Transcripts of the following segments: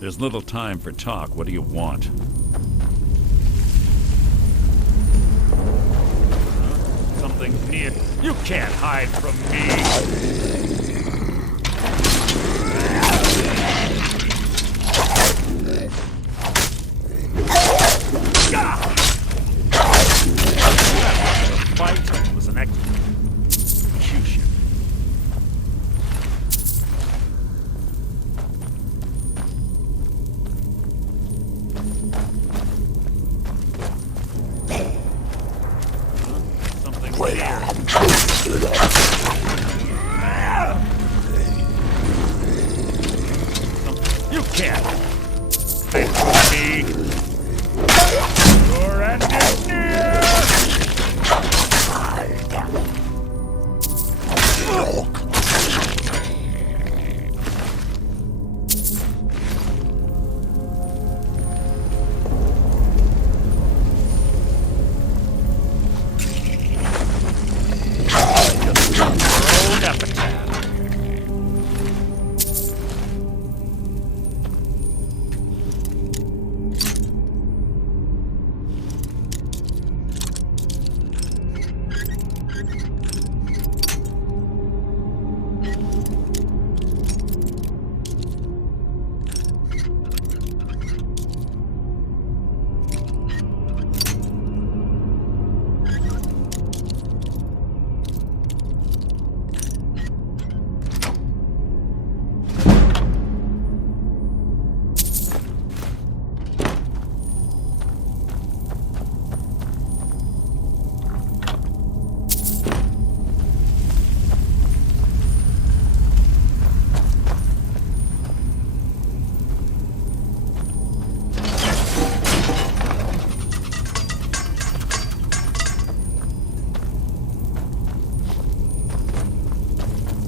There's little time for talk. What do you want? Something near. You can't hide from me! Fight was an execution. Something weird. You can't hide from me. Your end is near.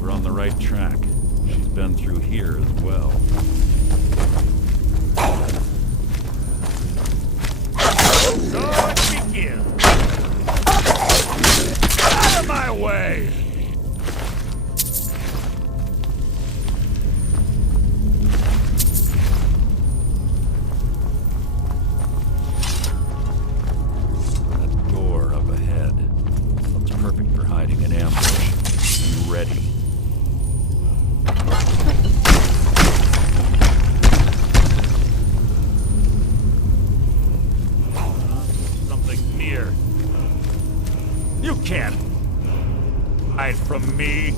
We're on the right track. She's been through here as well. So it begins. Out of my way! That door up ahead looks perfect for hiding an ambush. You ready? You can't hide from me.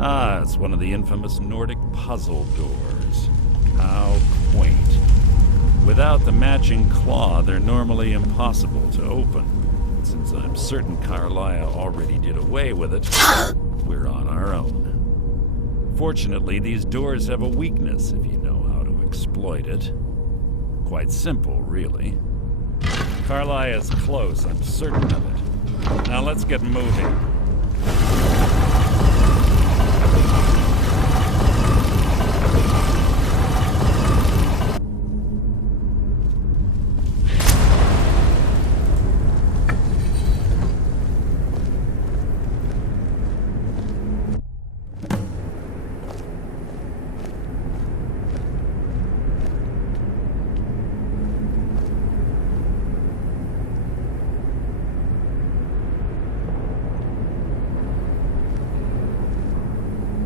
Ah, it's one of the infamous Nordic puzzle doors. How quaint. Without the matching claw, they're normally impossible to open. Since I'm certain Carlia already did away with it, we're on our own. Fortunately, these doors have a weakness if you know how to exploit it. Quite simple, really. Carlia's close, I'm certain of it. Now let's get moving.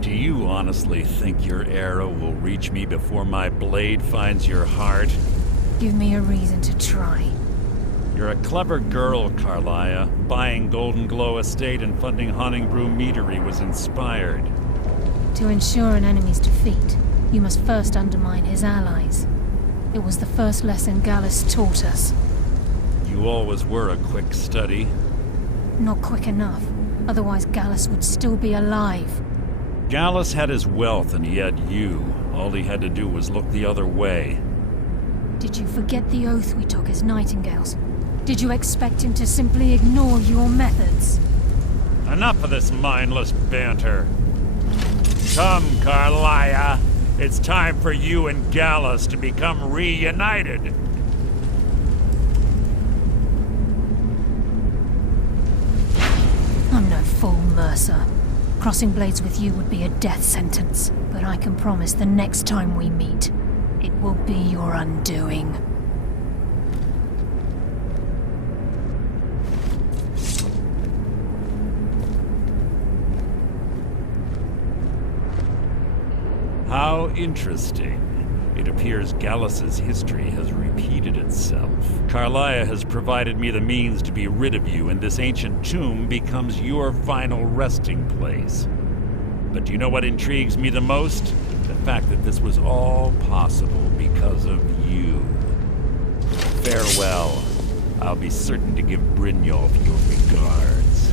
Do you honestly think your arrow will reach me before my blade finds your heart? Give me a reason to try. You're a clever girl, Carlia. Buying Golden Glow Estate and funding Haunting Brew Meadery was inspired. To ensure an enemy's defeat, you must first undermine his allies. It was the first lesson Gallus taught us. You always were a quick study. Not quick enough. Otherwise Gallus would still be alive. Gallus had his wealth and he had you. All he had to do was look the other way. Did you forget the oath we took as Nightingales? Did you expect him to simply ignore your methods? Enough of this mindless banter. Come, Carlia. It's time for you and Gallus to become reunited. I'm no fool, Mercer. Crossing blades with you would be a death sentence, but I can promise the next time we meet, it will be your undoing. How interesting. It appears Gallus's history has repeated itself. Carlia has provided me the means to be rid of you, and this ancient tomb becomes your final resting place. But do you know what intrigues me the most? The fact that this was all possible because of you. Farewell. I'll be certain to give Brynjolf your regards.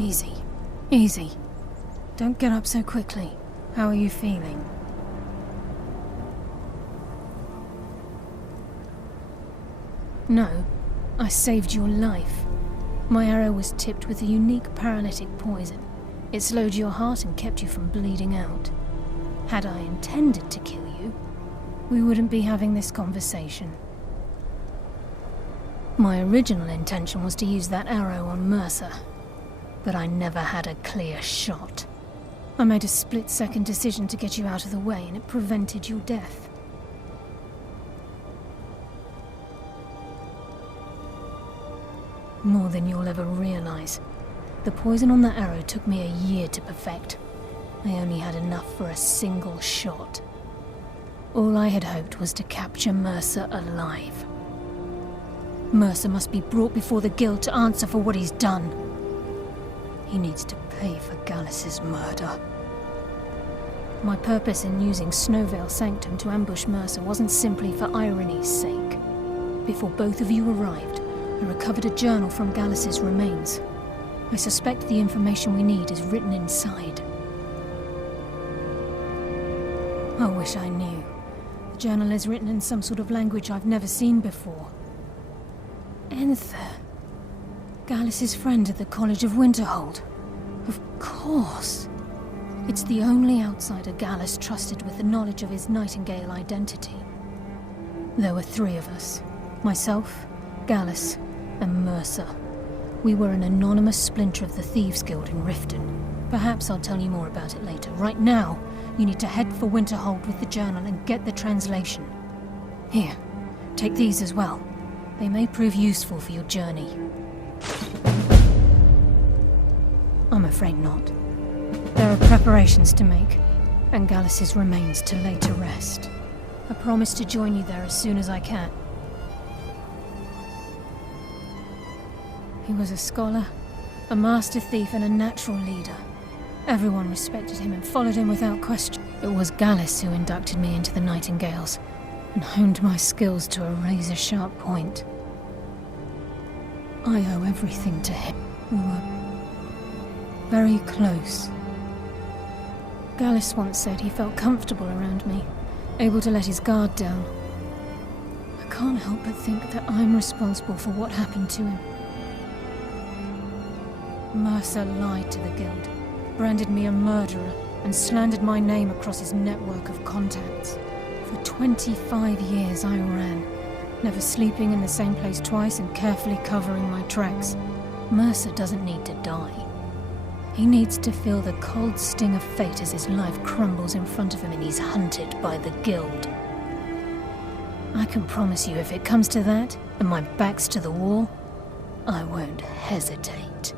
Easy. Easy. Don't get up so quickly. How are you feeling? No, I saved your life. My arrow was tipped with a unique paralytic poison. It slowed your heart and kept you from bleeding out. Had I intended to kill you, we wouldn't be having this conversation. My original intention was to use that arrow on Mercer, but I never had a clear shot. I made a split-second decision to get you out of the way, and it prevented your death. More than you'll ever realize. The poison on that arrow took me a year to perfect. I only had enough for a single shot. All I had hoped was to capture Mercer alive. Mercer must be brought before the Guild to answer for what he's done. He needs to pay for Gallus's murder. My purpose in using Snowveil Sanctum to ambush Mercer wasn't simply for irony's sake. Before both of you arrived, I recovered a journal from Gallus's remains. I suspect the information we need is written inside. I wish I knew. The journal is written in some sort of language I've never seen before. Enther. Gallus's friend at the College of Winterhold. Of course. It's the only outsider Gallus trusted with the knowledge of his Nightingale identity. There were three of us. Myself, Gallus, and Mercer. We were an anonymous splinter of the Thieves Guild in Riften. Perhaps I'll tell you more about it later. Right now, you need to head for Winterhold with the journal and get the translation. Here, take these as well. They may prove useful for your journey. I'm afraid not. There are preparations to make, and Gallus's remains to lay to rest. I promise to join you there as soon as I can. He was a scholar, a master thief, and a natural leader. Everyone respected him and followed him without question. It was Gallus who inducted me into the Nightingales, and honed my skills to a razor-sharp point. I owe everything to him. We were very close. Gallus once said he felt comfortable around me, able to let his guard down. I can't help but think that I'm responsible for what happened to him. Mercer lied to the Guild, branded me a murderer, and slandered my name across his network of contacts. For 25 years I ran, never sleeping in the same place twice and carefully covering my tracks. Mercer doesn't need to die. He needs to feel the cold sting of fate as his life crumbles in front of him and he's hunted by the Guild. I can promise you, if it comes to that, and my back's to the wall, I won't hesitate.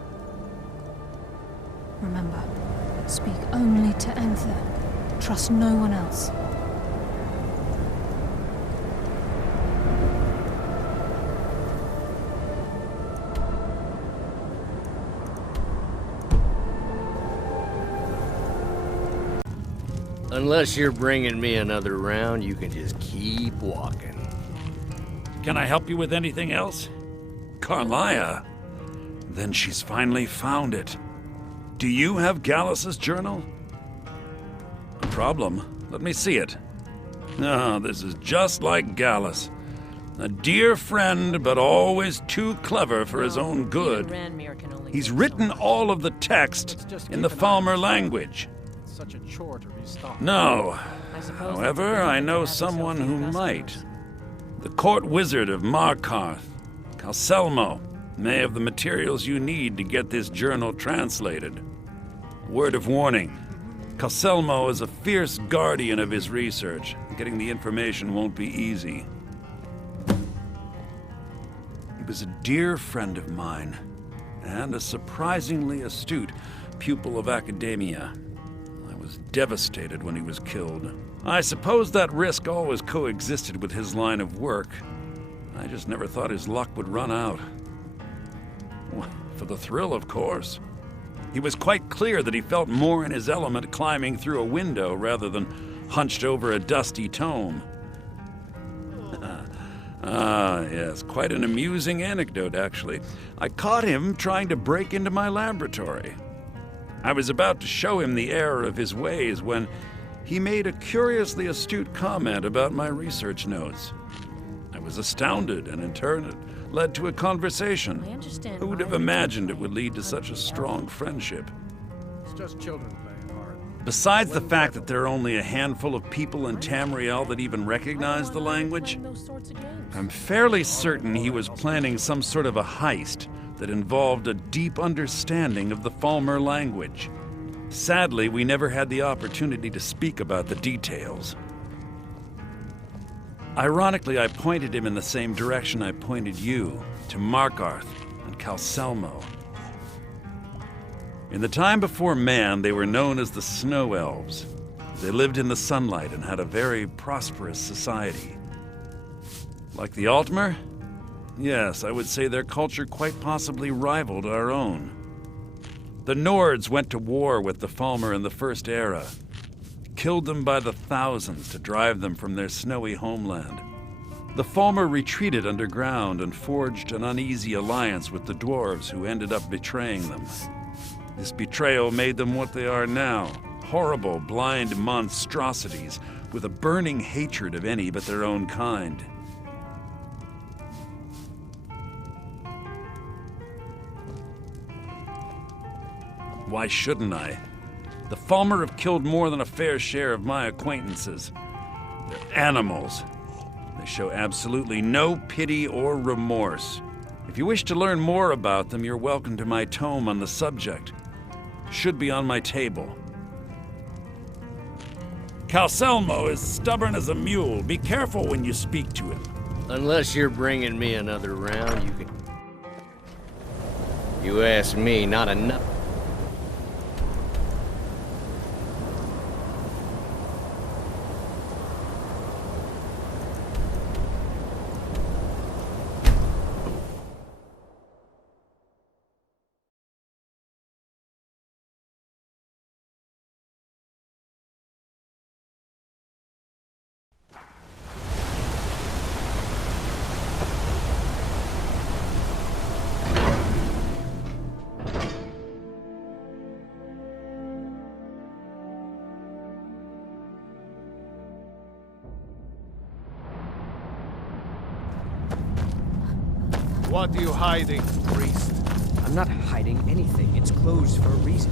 Remember, speak only to Anther. Trust no one else. Unless you're bringing me another round, you can just keep walking. Can I help you with anything else? Carlia? Then she's finally found it. Do you have Gallus's journal? No problem. Let me see it. Ah, this is just like Gallus. A dear friend, but always too clever for his own good. He's written all of the text in the Falmer language. Such a chore to restock. No. However, I know someone who might. The court wizard of Markarth, Calselmo, may have the materials you need to get this journal translated. Word of warning. Calselmo is a fierce guardian of his research. Getting the information won't be easy. He was a dear friend of mine, and a surprisingly astute pupil of academia. I was devastated when he was killed. I suppose that risk always coexisted with his line of work. I just never thought his luck would run out. For the thrill, of course. He was quite clear that he felt more in his element climbing through a window rather than hunched over a dusty tome. Ah, yes, quite an amusing anecdote, actually. I caught him trying to break into my laboratory. I was about to show him the error of his ways when he made a curiously astute comment about my research notes. I was astounded, and in turn it led to a conversation. Who would have imagined it would lead to such a strong friendship? It's just children playing hard. Besides the fact that there are only a handful of people in Tamriel that even recognize the language, I'm fairly certain he was planning some sort of a heist that involved a deep understanding of the Falmer language. Sadly, we never had the opportunity to speak about the details. Ironically, I pointed him in the same direction I pointed you, to Markarth and Calselmo. In the time before man, they were known as the Snow Elves. They lived in the sunlight and had a very prosperous society. Like the Altmer? Yes, I would say their culture quite possibly rivaled our own. The Nords went to war with the Falmer in the First Era, killed them by the thousands to drive them from their snowy homeland. The Falmer retreated underground and forged an uneasy alliance with the dwarves who ended up betraying them. This betrayal made them what they are now, horrible, blind monstrosities with a burning hatred of any but their own kind. Why shouldn't I? The Falmer have killed more than a fair share of my acquaintances. They're animals. They show absolutely no pity or remorse. If you wish to learn more about them, you're welcome to my tome on the subject. Should be on my table. Calselmo is stubborn as a mule. Be careful when you speak to him. Unless you're bringing me another round, you can... You ask me, not enough. What are you hiding, priest? I'm not hiding anything. It's closed for a reason.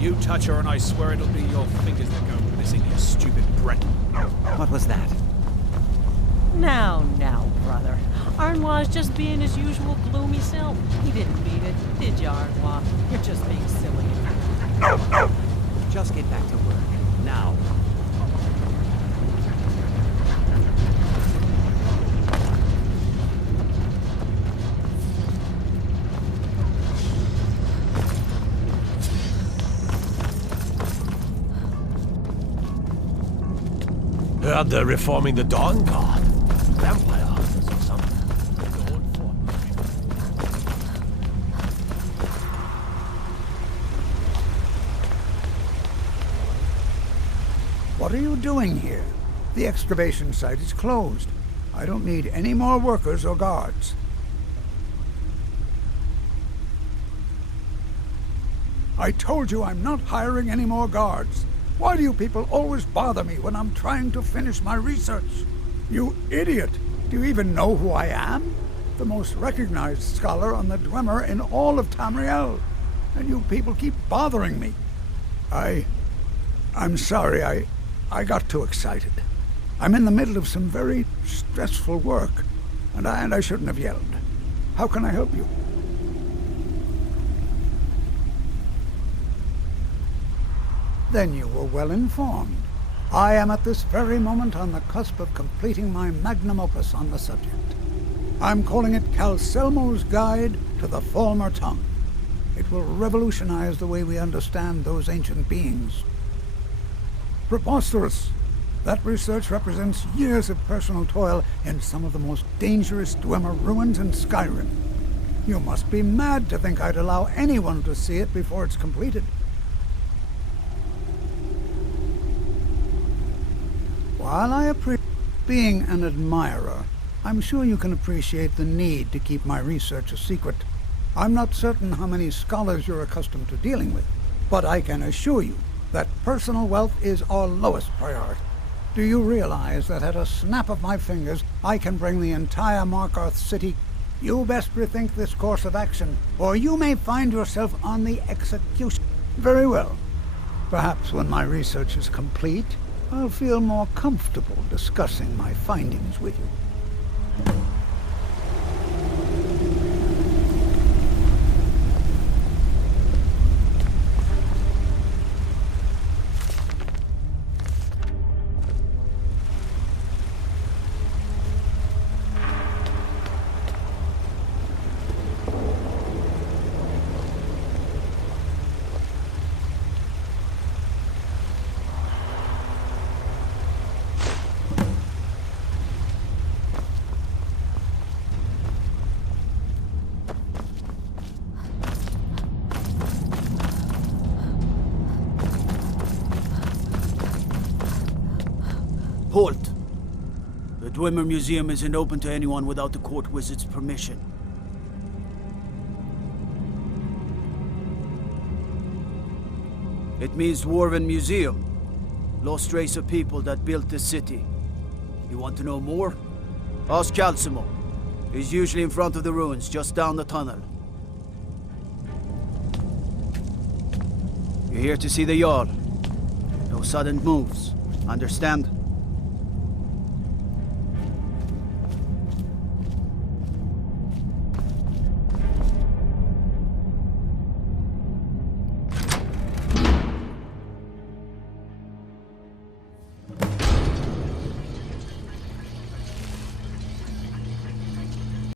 You touch her and I swear it'll be your fingers that go missing, you stupid brat. What was that? Now, brother. Arnois just being his usual gloomy self. He didn't mean it, did you, Arnois? You're just being silly. Just get back to work. Now. Heard they're reforming the Dawn Guard. Vampire hunters or something. What are you doing here? The excavation site is closed. I don't need any more workers or guards. I told you I'm not hiring any more guards. Why do you people always bother me when I'm trying to finish my research? You idiot! Do you even know who I am? The most recognized scholar on the Dwemer in all of Tamriel. And you people keep bothering me. I'm sorry, I got too excited. I'm in the middle of some very stressful work, and I shouldn't have yelled. How can I help you? Then you were well informed. I am at this very moment on the cusp of completing my magnum opus on the subject. I'm calling it Calselmo's Guide to the Falmer Tongue. It will revolutionize the way we understand those ancient beings. Preposterous! That research represents years of personal toil in some of the most dangerous Dwemer ruins in Skyrim. You must be mad to think I'd allow anyone to see it before it's completed. While I appreciate being an admirer, I'm sure you can appreciate the need to keep my research a secret. I'm not certain how many scholars you're accustomed to dealing with, but I can assure you that personal wealth is our lowest priority. Do you realize that at a snap of my fingers, I can bring the entire Markarth city? You best rethink this course of action, or you may find yourself on the execution. Very well. Perhaps when my research is complete, I'll feel more comfortable discussing my findings with you. Halt! The Dwemer Museum isn't open to anyone without the court wizard's permission. It means Dwarven Museum. Lost race of people that built this city. You want to know more? Ask Calsimo. He's usually in front of the ruins, just down the tunnel. You're here to see the Jarl. No sudden moves. Understand?